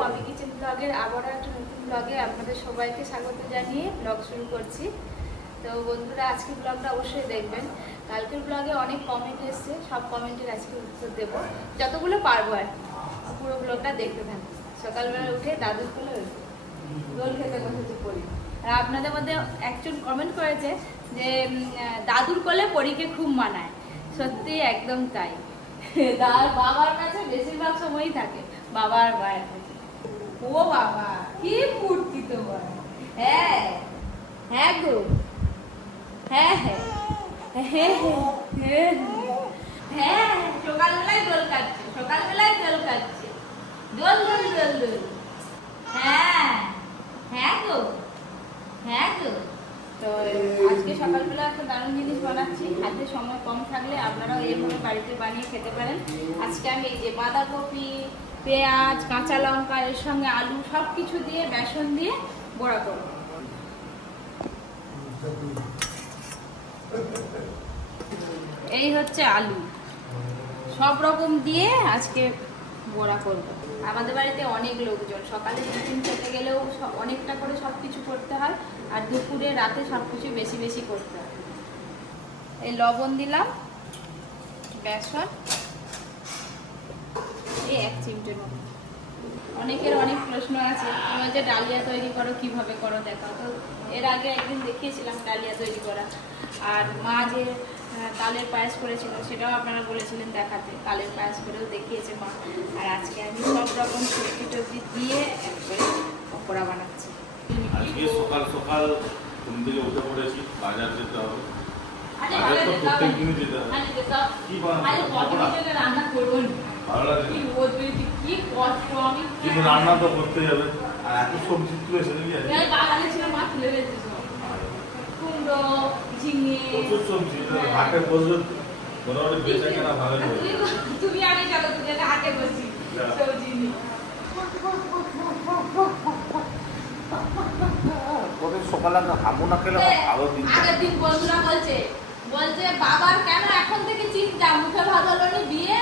Poppy kitchen ব্লগের আবারও একটা নতুন ব্লগে আপনাদের সবাইকে স্বাগত জানিয়ে ব্লগ শুরু করছি। তো বন্ধুরা আজকের ব্লগটা অবশ্যই দেখবেন। কালকের ব্লগে অনেক কমেন্ট এসছে, সব কমেন্টের আজকে উত্তর দেবো। যতগুলো পারব আর পুরো ব্লগটা দেখতে থাকুন সকালবেলা উঠে দাদুর কোলে রোল খেতে বসেছে পরি আর আপনাদের মধ্যে একজন কমেন্ট করেছে যে দাদুর কোলে পরীকে খুব মানায়। সত্যি একদম তাই। তার বাবার কাছে বেশিরভাগ সময়ই থাকে। বাবার মায়ের ও বাবা, কি ফুর্তি তোমার? হ্যাঁ হ্যাঁ গো। হ্যাঁ গো তো আজকে সকালবেলা একটা দারুণ জিনিস বানাচ্ছি। হাতে সময় কম থাকলে আপনারাও এইভাবে বাড়িতে বানিয়ে খেতে পারেন। আজকে আমি এই যে বাঁধাকপি পেঁয়াজ, কাঁচা লঙ্কা, এর সঙ্গে আলু সব কিছু দিয়ে, বেসন দিয়ে বড়া করব। এই হচ্ছে আলু। সব রকম দিয়ে আজকে বড়া করব। আমাদের বাড়িতে অনেক লোকজন, সকালে টিফিন খেতে গেলেও অনেকটা করে সব কিছু করতে হয় আর দুপুরে, রাতে সব কিছু বেশি বেশি করতে হয়। এই লবণ দিলাম, বেসন। এই এক চিমটের মতো। অনেকের অনেক প্রশ্ন আছে তুমি যে ডালিয়া তৈরি করো কীভাবে করো দেখাও। তো এর আগে একদিন দেখিয়েছিলাম ডালিয়া তৈরি করা। আর মা যে তালের পায়েস করেছিল সেটাও আপনারা বলেছিলেন দেখাতে। তালের পায়েস করেও দেখিয়েছে মা। আর আজকে আমি সব রকম সবজি টবজি দিয়ে একবারে পকোড়া বানাচ্ছি। আজকে সকাল সকাল ঘুম থেকে উঠে পড়েছি বাজার যেতে হবে। বাজার তো যেতে কি বানাবো? রান্না করব না। ভালো লাগে কি কিন্তু রান্না তো করতেই হবে। আর এত সবজি তুলে এসে নাকি আজকে? এই বাগানে ছিল মা তুলে ফেলছে কুমড়ো ঝিঙে প্রচুর সবজি হাটে বসবে মোটামুটি বেচা কেনা ভালো তুমি- তুমি আগে চলো তুমি আগে হাটে বসি সবজি নিয়ে। সকালে আমরা হামু না খেলে ভালো দিন আগের দিন বন্ধুরা বলছে বলছে বাবার কেন এখন থেকে চিন্তা মুখে ভাত হলো নি বিয়ে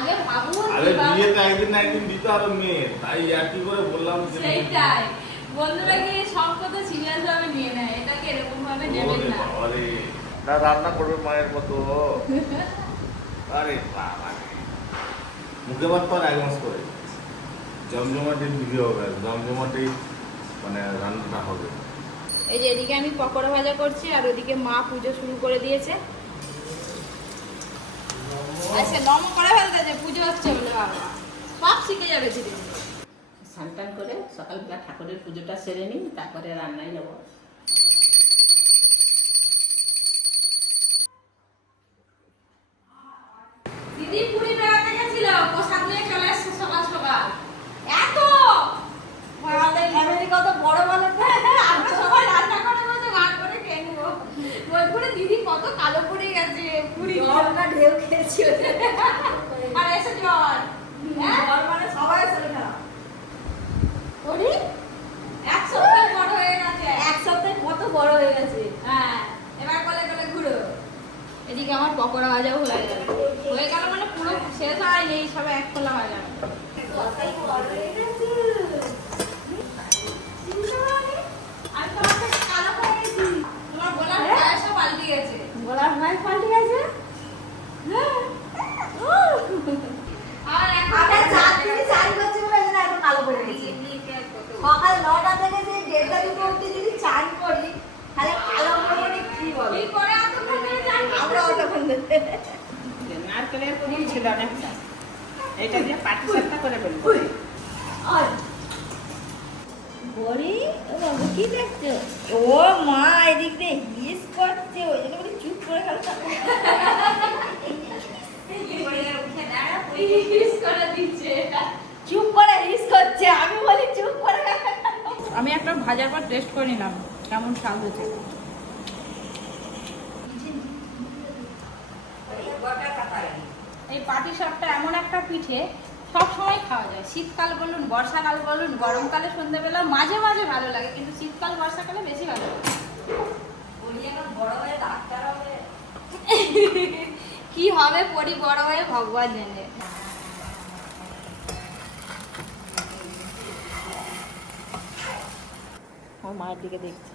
আগে ভাবুন আরে বিয়েতে একদিন না একদিন দিতে হবে মেয়ে। তাই আর কি করে বললাম সেইটাই। বন্ধুরা কি সব কথা সিরিয়াস ভাবে নিয়ে নেয়? এটাকে এরকম ভাবে নেবেন না? বাবা রে। না রান্না করবে মায়ের মতো। আরে বাবা মুখে ভাত আর এক মাস করে জমজমাটি দিতে হবে জমজমাটি মানে রান্নাটা হবে। এই যে এদিকে আমি পকোড়া ভাজা করছি আর ওদিকে মা পুজো শুরু করে দিয়েছে। করে পুজো শিখে যাবে করে সকালবেলা ঠাকুরের পুজোটা সেরে নিই তারপরে রান্নায় যাব দিদি পুরী বেড়াতে গেছিল প্রসাদ নিয়ে চলে এসছে সকাল সকাল এত আমাদের ফ্যামিলি কত বড় বলে আমরা সবাই রান্না করে বসে ভাগ করে খেয়ে নেব ওই করে দিদি কত কালো পড়ে গেছে পুরী জলটা ঢেউ খেয়েছি আর এসে জল হ্যাঁ জল মানে সবাই চলে না ওরি এক সপ্তাহ বড় হয়ে গেছে এক সপ্তাহে কত বড় হয়ে গেছে হ্যাঁ এবার কোলে কোলে ঘুরো এদিকে আমার পকোড়া ভাজাও হয়ে গেল হয়ে গেল মানে পুরো শেষ হয়নি সবে এক খোলা হয়ে যাবে হয়ে হ্যাঁ? ভাই পাল্টে গেছে এই সকাল নটা থেকে দেড়টা দুটো অব্দি যদি চান করি তাহলে কালো পড়ে কি বলে কি করে এতক্ষণ ধরে চান আমরা অতক্ষণ ধরে নারকেলের পুরি ছিল অনেকটা এটা দিয়ে পাটি সাপটা করে ফেলব। আর ও কি দেখছ? ও মা এদিক দিয়ে হিস করছে ওই জন্য বলি চুপ করে গেল। চুপ করে হিস করছে আমি বলি চুপ করে আমি একটা ভাজার পর টেস্ট করে নিলাম কেমন স্বাদ হয়েছে। এই পাটি সাপটা এমন একটা পিঠে সব সময় খাওয়া যায়। শীতকাল বলুন বর্ষাকাল বলুন গরমকালে সন্ধ্যাবেলা মাঝে মাঝে ভালো লাগে কিন্তু শীতকাল বর্ষাকালে বেশি ভালো লাগে। হয়ে ডাক্তার হবে। কি হবে পরি বড় হয়ে ভগবান জেনে। মায়ের দিকে দেখছি।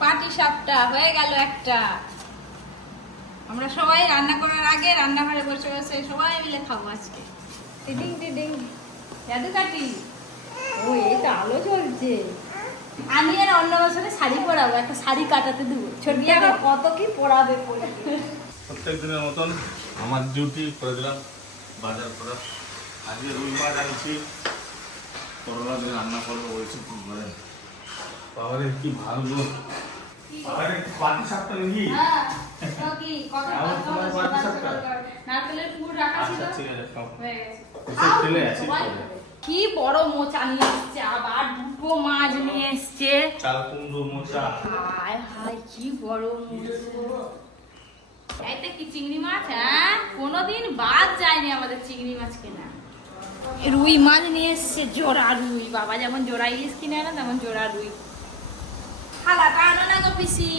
পাটি সাপটা হয়ে গেল একটা। আমরা সবাই রান্না করার আগে রান্নাঘরে বসে বসে সবাই মিলে খাব আজকে। টিডিং টিডিং জাদু কাটি ও এই তো আলো জ্বলছে। আমি আর অন্য বছরে শাড়ি পরাবো একটা শাড়ি কাটাতে দেবো। ছোট বিয়াটা কত কি পড়াবে পড়ে প্রত্যেক দিনের মতন আমার ডিউটি করে দিলাম বাজার করা আজকে রুই মাছ আনছি। করলা দিয়ে রান্না করব বলছি কি করে বাবারে কি ভালো পাটি শাকটা নাকি হ্যাঁ, কি, আচ্ছা। কি বড় মোচা নিয়ে এসছে? আবার দুটো মাছ নিয়ে এসছে। চাল কুমড়ো মোচা। হায় হায় কি বড় এইটা কি চিংড়ি মাছ হ্যাঁ? কোনোদিন বাদ যায়নি আমাদের চিংড়ি মাছ কেনা। রুই মাছ নিয়ে এসছে জোড়া রুই। বাবা যেমন জোড়া ইলিশ কিনে না তেমন জোড়া রুই। থালাটা আনো না গো পিসি।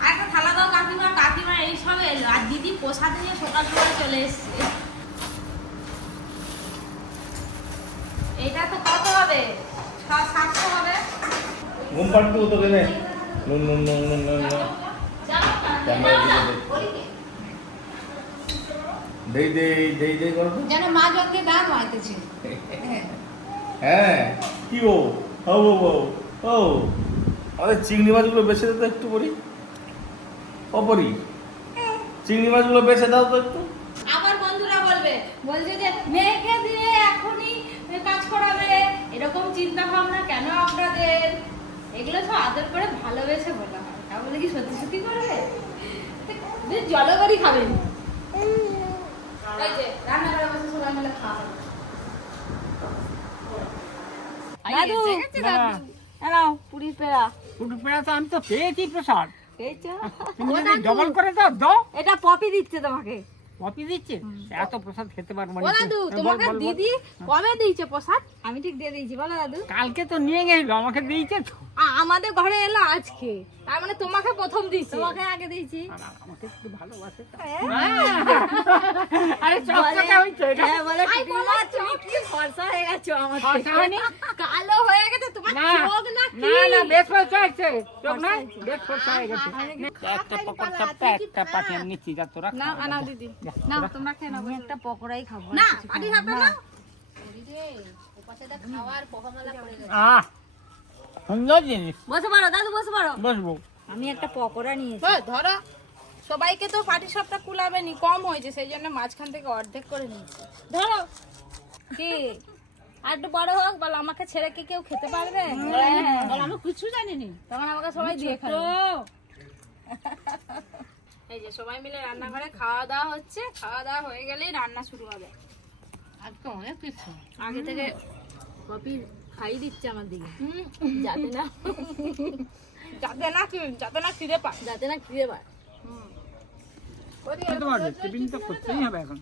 আর একটা থালা দাও কাকিমা কাকিমা এই সব এলো। আর দিদি প্রসাদ নিয়ে সকাল সকাল চলে এসছে। এটা তো কত হবে? সাতশো হবে। ঘুম পাড়তে কেনে নুন নুন নুন। দেই দেই দেই দেই করো যেন মা জলকে দাঁত মাইতেছে হ্যাঁ। কি ও? ও ও ও ও। আমাদের চিংড়ি মাছগুলো বেছে দাও তো একটু পরি ও পরি চিংড়ি মাছগুলো বেছে দাও তো একটু। আবার বন্ধুরা বলবে বলছে যে মেয়েকে দিয়ে এখনই কাজ করাবে। এরকম চিন্তা ভাবনা কেন আপনাদের? এগুলো সব আদর করে ভালোবেসে বলা হয়। তা বলে কি সত্যি সত্যি করবে? জলবাড়ি খাবেন হবে। দাদু নাও পুরি পেড়া তো আমি তো পেয়েছি প্রসাদ। ডবল করে দাও দাও। এটা পপি দিচ্ছে তোমাকে। পপি দিচ্ছে? এত প্রসাদ খেতে পারব না। দাদু তোমাকে। দিদি কবে দিয়েছে প্রসাদ? আমি ঠিক দিয়ে দিয়েছি বলো দাদু। কালকে তো নিয়ে গেছিল আমাকে দিয়েছে তো। আমাদের ঘরে এলো আজকে। তার মানে তোমাকে প্রথম দিয়েছে। তোমাকে আগে দিয়েছি। আর আমাকে একটু ভালোবাসে হ্যাঁ। আরে চকচকে হয়েছে হ্যাঁ, বলে আই তুমি কি ফর্সা হয়ে গেছো আমার ফর্সা কালো হয়ে গেছে তোমার চোখ না কি না না বেশ ফর্সা হয়েছে। চোখ না? বেশ ফর্সা হয়ে গেছে। একটা পকড় চাপটা একটা পাটি আমি নিচ্ছি যা তোরা না খা। দিদি। যা, তোমরা খেয়ে নাও একটা পকোড়াই খাব না পাটি খাবে না। না আহ সুন্দর জিনিস বসে পারো দাদু বসে পারো বসবো। আমি একটা পকোড়া নিয়েছি। ধরো সবাইকে তো পাটি সবটা কুলাবে নি কম হয়েছে সেই জন্য মাঝখান থেকে অর্ধেক করে নিয়েছি। ধরো। কি? আর একটু বড় হোক বলো আমাকে ছেড়ে কি কেউ খেতে পারবে? বলো, আমি কিছু জানি নি তখন আমাকে সবাই দিয়ে খাবে। এই যে সবাই মিলে রান্নাঘরে খাওয়া দাওয়া হচ্ছে। খাওয়া দাওয়া হয়ে গেলেই রান্না শুরু হবে। আজকে অনেক কিছু। আগে থেকে কপি খাই দিচ্ছে আমার দিকে। যাতে না যাতে না যাতে না খিদে পায়। যাতে না খিদে পায়। খেতে পারবে টিফিন তো করতেই হবে এখন।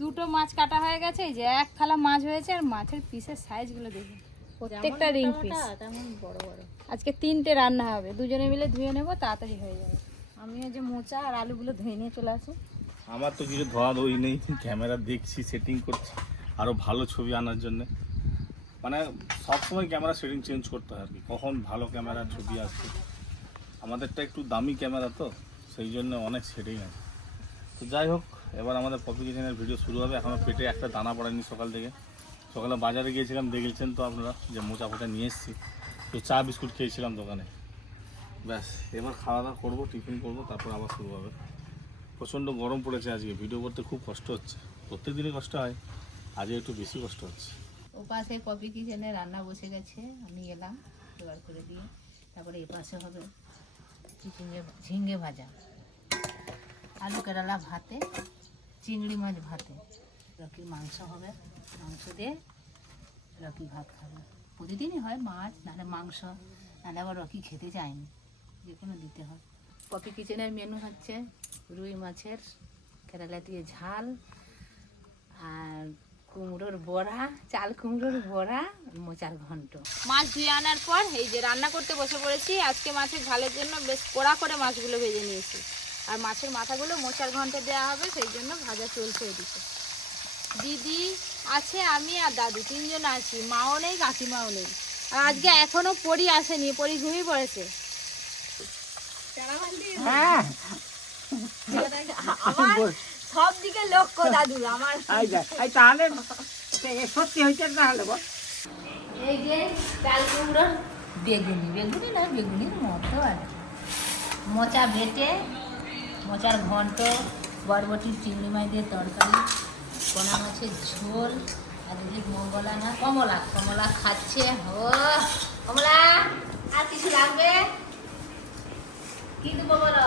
দুটো মাছ কাটা হয়ে গেছে এই যে এক থালা মাছ হয়েছে আর মাছের পিসের সাইজগুলো দেখুন। প্রত্যেকটা রিং পিস তেমন বড় বড়। আজকে তিনটে রান্না হবে দুজনে মিলে ধুয়ে নেব তাড়াতাড়ি হয়ে যাবে। আমি যে মোচা আর আলুগুলো ধুয়ে নিয়ে চলে আসি। আমার তো কিছু ধোয়া ধুই নেই ক্যামেরা দেখছি সেটিং করছি আরও ভালো ছবি আনার জন্য। মানে সবসময় ক্যামেরা সেটিং চেঞ্জ করতে হয় আর কি। কখন ভালো ক্যামেরা ছবি আসছে। আমাদেরটা একটু দামি ক্যামেরা তো, সেই জন্য অনেক সেটিং আছে। তো যাই হোক, এবার আমাদের পপি কিচেনের ভিডিও শুরু হবে। এখনও পেটে একটা দানা পড়েনি সকাল থেকে। সকালে বাজারে গিয়েছিলাম, দেখেছেন তো আপনারা যে মোচা ফোচা নিয়ে এসেছি। তো চা বিস্কুট খেয়েছিলাম দোকানে। ব্যাস, এবার খাওয়া দাওয়া করব, টিফিন করব, তারপর আবার শুরু হবে। প্রচণ্ড গরম পড়েছে আজকে, ভিডিও করতে খুব কষ্ট হচ্ছে। প্রত্যেক দিনই কষ্ট হয় আজকে একটু বেশি কষ্ট হচ্ছে। ওপাশে পপি কিচেনে রান্না বসে গেছে, আমি এলাম জোগাড় করে দিয়ে, তারপরে এপাশে হবে ঝিঙে ঝিঙে ভাজা, আলু কেরালা ভাতে, চিংড়ি মাছ ভাতে। রকির মাংস হবে? মাংস দিয়ে রকি ভাত খাবে? প্রতিদিনই হয় মাছ, নাহলে মাংস, নাহলে আবার রকি খেতে চায়নি? যে কোনো দিতে হয়। পপি কিচেনের মেনু হচ্ছে রুই মাছের, কেরালা দিয়ে ঝাল, আর কুমড়োর বড়া চাল কুমড়োর বড়া মোচার ঘন্ট। মাছ ধুয়ে আনার পর এই যে রান্না করতে বসে পড়েছি আজকে মাছের ঝালের জন্য বেশ কড়া করে মাছগুলো ভেজে নিয়েছি। আর মাছের মাথাগুলো মোচার ঘন্টে দেওয়া হবে সেই জন্য ভাজা চলছে এদিকে। দিদি আছে আমি আর দাদু তিনজন আছি মাও নেই কাকিমাও নেই। আর আজকে এখনও পরি আসেনি পরি ঘুমিয়ে পড়েছে। হ্যাঁ। সব দিকে লক্ষ্য দাদু আমার এই তাহলে সত্যি হয়েছে তাহলে বল? এই যে চাল কুমড়োর বেগুনি বেগুনি না বেগুনির মতো আর কি। মোচা বেটে মোচার ঘন্ট বরবটির চিংড়ি মাছ দিয়ে তরকারি কোনা মাছের ঝোল আর দিদি মঙ্গলা না কমলা কমলা খাচ্ছে ও কমলা আর কিছু লাগবে? কি দেবো বলো?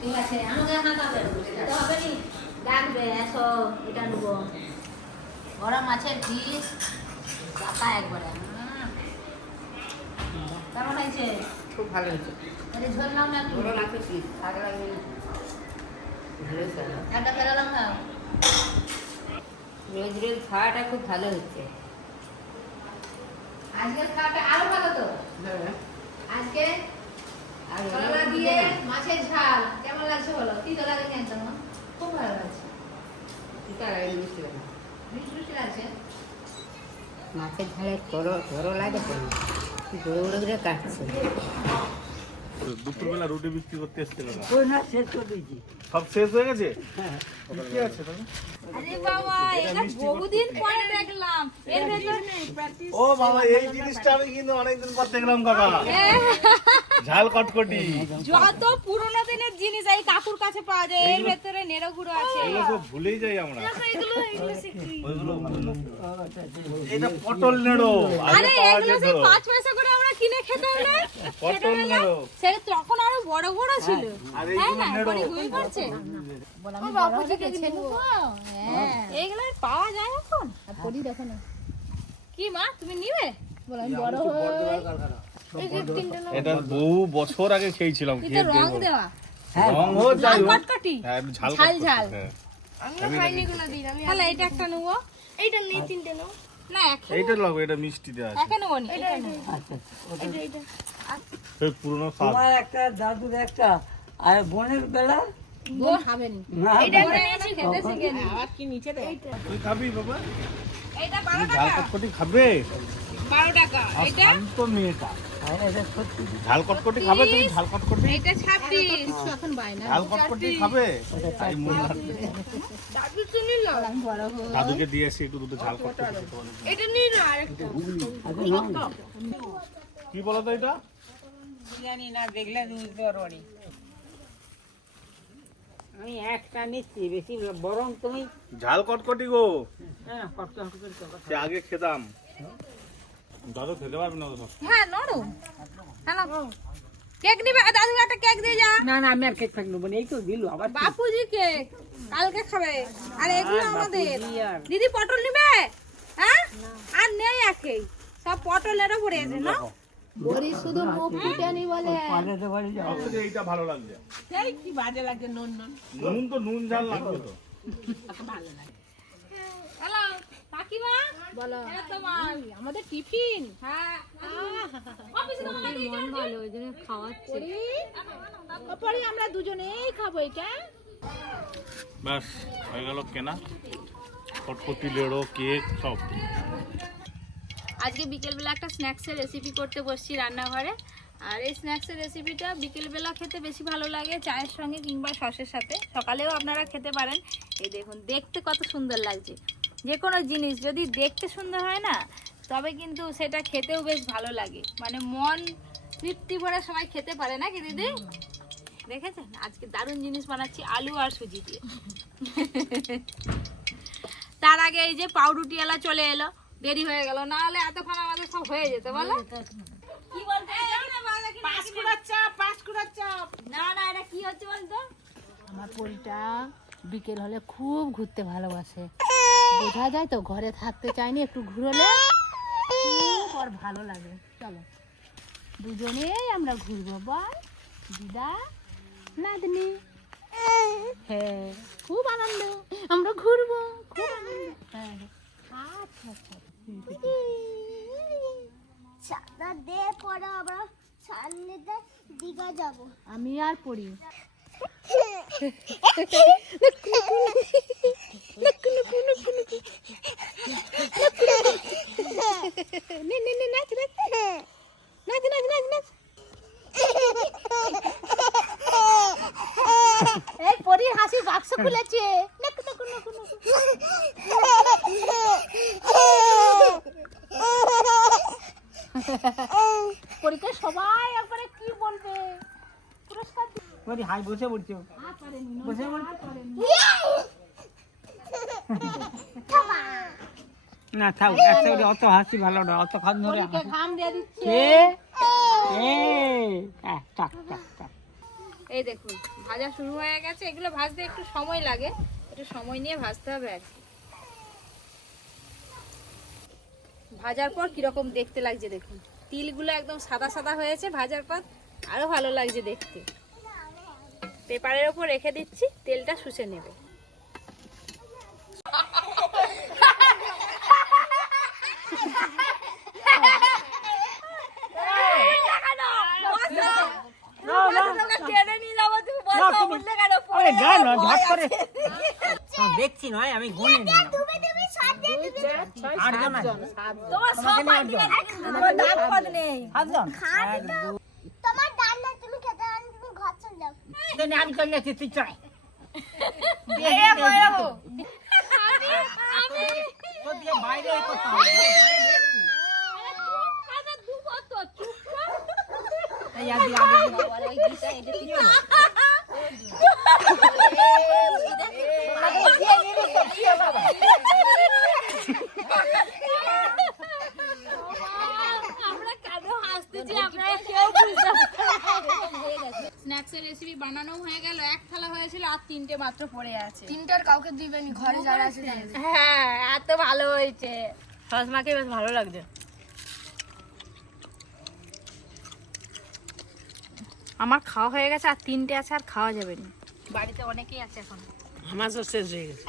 ঠিক আছে আমাকে হাঁকা তো হবে নি? ডাকবে এসো এটা নেব। বড় মাছের পিস কাকা একবারে। কেমন হয়েছে? খুব ভালো হয়েছে। আরে ঝোল নাও না একটু। মাছের পিস শাক লাগবে ভালো হয়েছে একটা ফেরালাম না রোজ রোজ খাওয়াটা খুব ভালো হচ্ছে। আজকের খাওয়াটা আরও ভালো তো? আজকে আর করলা দিয়ে মাছের ঝাল কেমন লাগছে বলো? তো লাগে একদম খুব ভালো লাগছে। মিষ্টি মিষ্টি লাগছে? মাছের ঝালে ঝোড়ো ঝোড়ো লাগে তো। গুঁড়ো গুঁড়ো কাটছে। দুপুরবেলা রুটি বিক্রি করতে এসছিল না ওই না শেষ করে দিয়েছি। সব শেষ হয়ে গেছে? কি আছে তাহলে? আরে বাবা এটা বহুদিন পরে দেখলাম। এর ভেতর ও বাবা এই জিনিসটা আমি কিন্তু অনেকদিন পর দেখলাম কাকা। ঝাল কটকটি। যত পুরোনো দিনের জিনিস এই কাকুর কাছে পাওয়া যায় এর ভেতরে নেড়ো গুঁড়ো আছে। এগুলো সব ভুলেই যাই আমরা। এগুলো এগুলো শিখি। এটা পটল নেড়ো আরে এগুলো সেই পাঁচ পয়সা করে আমরা কিনে খেতাম না পটল নেড়ো। সে তখন আরও বড় বড় ছিল। আর হ্যাঁ হ্যাঁ নেড়ো। পরি ঘুমিয়ে পড়ছে বললাম বাপুজিকে নেব হ্যাঁ এইগুলো আর পাওয়া যায় এখন। আর পরি দেখো না। কি মা তুমি নিবে? বললাম বড় হয় এটা বহু বছর আগে খেয়েছিলাম খেয়ে রং দেওয়া? রং হোক যাই হোক। হ্যাঁ একটু ঝাল ঝাল কটকটি, ঝাল। হ্যাঁ। তাহলে এটা একটা নেব? এইটা নিয়ে তিনটে নেব। না একে এইটা লাগবে এটা মিষ্টি দেওয়া আছে। একে নেব নি এটা নেব। সেই পুরনো স্বাদ। আমার একটা দাদুর একটা আর বোনের বেলা? বোন খাবে না করে খেতে শিখে নি আবার কি নিচে দেয় তুই খাবি বাবা। এইটা বারো তুই ঝাল টাকা। খাবে? টাকা। এটা? ঝাল কটকটি খাবে তুমি? ঝাল কটকটি? এইটা ছাব্বিশ। কিছু এখন বাই না। ঝাল কটকটি খাবে? তাই মনে দাদু তো নিল বললাম বড় হয় দাদুকে দিয়ে আসি একটু দুটো ঝাল কটকটি খেতে বলো। এটা আরেকটা কি বলো তো এটা? জানি না দেখলে বুঝতে আমি একটা নিচ্ছি বেশি বরং তুমি ঝাল কটকটি গো। হ্যাঁ আগে খেতাম। দাদু খেতে পারবে না তো হ্যাঁ নরম হ্যালো। কেক নিবে? দাদু একটা কেক দিয়ে যা। না না আমি আর কেক থাকব না। এই তো দিল আবার বাপুজি কেক কালকে খাবে। আর এগুলো আমাদের। দিদি পটল নিবে? হ্যাঁ? আর নেই একেই সব পটলেরও ভরে আছে না? বড়ি শুধু মুখ ফুটেনি বলে। পাড়াতে বাড়ি যাও। এইটা ভালো লাগছে। এই কি বাজে লাগছে নুন নুন। নুন তো নুন ঝাল লাগবে তো। হ্যালো কাকিমা? বলো। এটা তোমার আমাদের টিফিন। হ্যাঁ। অফিসে তো মনে ভালো ওই জন্য খাওয়াচ্ছি। পরে? আমরা দুজনেই খাব এটা। ব্যাস হয়ে গেল কেনা। কটকটি লেড়ো কেক সব। আজকে বিকেলবেলা একটা স্ন্যাক্সের রেসিপি করতে বসছি রান্নাঘরে। আর এই স্ন্যাক্সের রেসিপিটা বিকেলবেলা খেতে বেশি ভালো লাগে চায়ের সঙ্গে কিংবা সসের সাথে। সকালেও আপনারা খেতে পারেন। এই দেখুন দেখতে কত সুন্দর লাগছে। যে কোনো জিনিস যদি দেখতে সুন্দর হয় না তবে কিন্তু সেটা খেতেও বেশ ভালো লাগে। মানে মন তৃপ্তি ভরে সবাই খেতে পারে না কি দিদি? দেখেছেন? আজকে দারুণ জিনিস বানাচ্ছি আলু আর সুজি দিয়ে। তার আগে এই যে পাউরুটিওয়ালা চলে এলো দেরি হয়ে গেল না হলে এতক্ষণ আমাদের সব হয়ে যেত বলো। কি বলতে? পাঁচকুড়ার চাপ পাঁচকুড়ার চাপ। না না এটা কি হচ্ছে বলতো? আমার পরিটা বিকেল হলে খুব ঘুরতে ভালোবাসে। বোঝা যায় তো ঘরে থাকতে চাইনি একটু ঘুরলে? ওর ভালো লাগে। চলো। দুজনেই আমরা ঘুরবো। বল দিদা নাতনি। হ্যাঁ খুব আনন্দ। আমরা ঘুরবো। খুব আনন্দ। হ্যাঁ হ্যাঁ। আচ্ছা আচ্ছা। পরে আমরা দীঘা যাব। আমি আর পড়ি। নে নে নে নাচ নাচ নাচ নাচ নাচ নাচ এই পরীর হাসি বাক্স সবাই একবারে কি বলবে পুরস্কার হাই বসে পড়ছো বসে পড়ছো না থাক একটা অত হাসি ভালো না অত খান ধরে। ঘাম দিয়ে দিচ্ছে। কে? এ। টাক টাক টাক এই দেখুন ভাজা শুরু হয়ে গেছে। এগুলো ভাজতে একটু সময় লাগে একটু সময় নিয়ে ভাজতে হবে আর কি। ভাজার পর কীরকম দেখতে লাগছে দেখুন। তিলগুলো একদম সাদা সাদা হয়েছে ভাজার পর আরও ভালো লাগছে দেখতে। পেপারের ওপর রেখে দিচ্ছি তেলটা শুষে নেবে আরে যা না ঝট করে হ্যাঁ, দেখছি নয় আমি গুনে নিলাম তুমি তুমি সব দিয়ে তুমি আটজন তোমার না তুমি খেতে তুমি ঘর চলে যাও আমি চলে যাচ্ছি তুই বাইরে হবে স্ন্যাক্সের রেসিপি বানানো হয়ে গেল। এক থালা হয়েছিল আর তিনটে মাত্র পড়ে আছে। তিনটার কাউকে দিবেনি ঘরে যারা আছে হ্যাঁ এত ভালো হয়েছে। সসমাকে বেশ ভালো লাগছে। আমার খাওয়া হয়ে গেছে আর তিনটে আছে আর খাওয়া যাবে না। বাড়িতে অনেকেই আছে এখন। আমার সব শেষ হয়ে গেছে।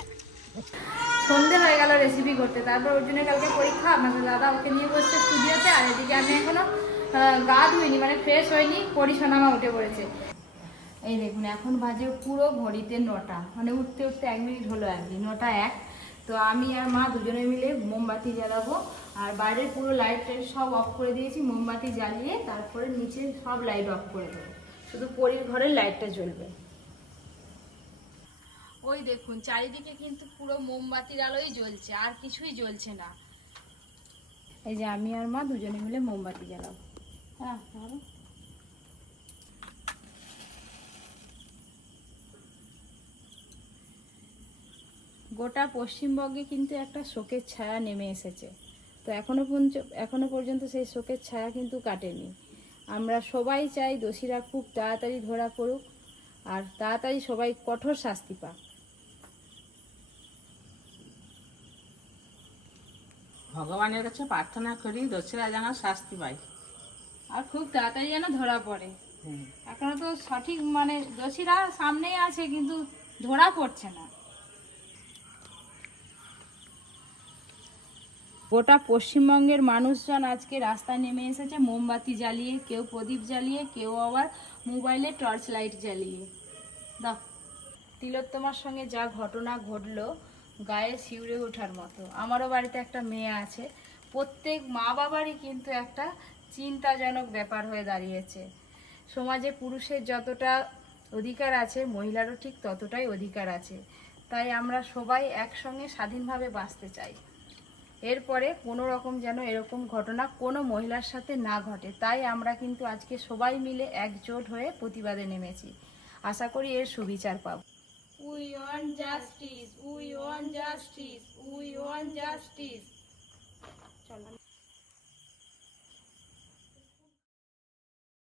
সন্ধে হয়ে গেল রেসিপি করতে। তারপর ওর জন্য কালকে পরীক্ষা আমাদের দাদা ওকে নিয়ে বসছে স্টুডিওতে আর এদিকে আমি এখনও গা ধুইনি মানে ফ্রেশ হয়নি পরিসোনামা উঠে পড়েছে। এই দেখুন এখন বাজে পুরো ঘড়িতে নটা। মানে উঠতে উঠতে এক মিনিট হলো আর কি নটা এক। তো আমি আর মা দুজনে মিলে মোমবাতি জ্বালাবো আর বাইরের পুরো লাইট টাইট সব অফ করে দিয়েছি মোমবাতি জ্বালিয়ে তারপরে নিচে সব লাইট অফ করে দেবো। শুধু পরির ঘরের লাইটটা জ্বলবে। ওই দেখুন চারিদিকে কিন্তু পুরো মোমবাতির আলোই জ্বলছে আর কিছুই জ্বলছে না। এই যে আমি আর মা দুজনে মিলে মোমবাতি জ্বালাবো হ্যাঁ গোটা পশ্চিমবঙ্গে কিন্তু একটা শোকের ছায়া নেমে এসেছে। তো এখনও পর্যন্ত এখনও পর্যন্ত সেই শোকের ছায়া কিন্তু কাটেনি। আমরা সবাই চাই দোষীরা খুব তাড়াতাড়ি ধরা পড়ুক আর তাড়াতাড়ি সবাই কঠোর শাস্তি পাক। ভগবানের কাছে প্রার্থনা করি দোষীরা যেন শাস্তি পায়। আর খুব তাড়াতাড়ি যেন ধরা পড়ে। এখনও তো সঠিক মানে দোষীরা সামনেই আছে কিন্তু ধরা পড়ছে না। গোটা পশ্চিমবঙ্গের মানুষজন আজকে রাস্তায় নেমে এসেছে, মোমবাতি জ্বালিয়ে, কেউ প্রদীপ জ্বালিয়ে, কেউ আবার মোবাইলে টর্চ লাইট জ্বালিয়ে। দাও। তিলোত্তমার সঙ্গে যা ঘটনা ঘটলো, গায়ে শিউরে ওঠার মতো। আমারও বাড়িতে একটা মেয়ে আছে। প্রত্যেক মা বাবারই কিন্তু একটা চিন্তাজনক ব্যাপার হয়ে দাঁড়িয়েছে। সমাজে পুরুষের যতটা অধিকার আছে, মহিলারও ঠিক ততটাই অধিকার আছে। তাই আমরা সবাই একসঙ্গে স্বাধীনভাবে বাঁচতে চাই। এরপরে কোনো রকম যেন এরকম ঘটনা কোনো মহিলার সাথে না ঘটে। তাই আমরা কিন্তু আজকে সবাই মিলে একজোট হয়ে প্রতিবাদে নেমেছি। আশা করি এর সুবিচার পাব। We want justice we want justice we want justice চলো।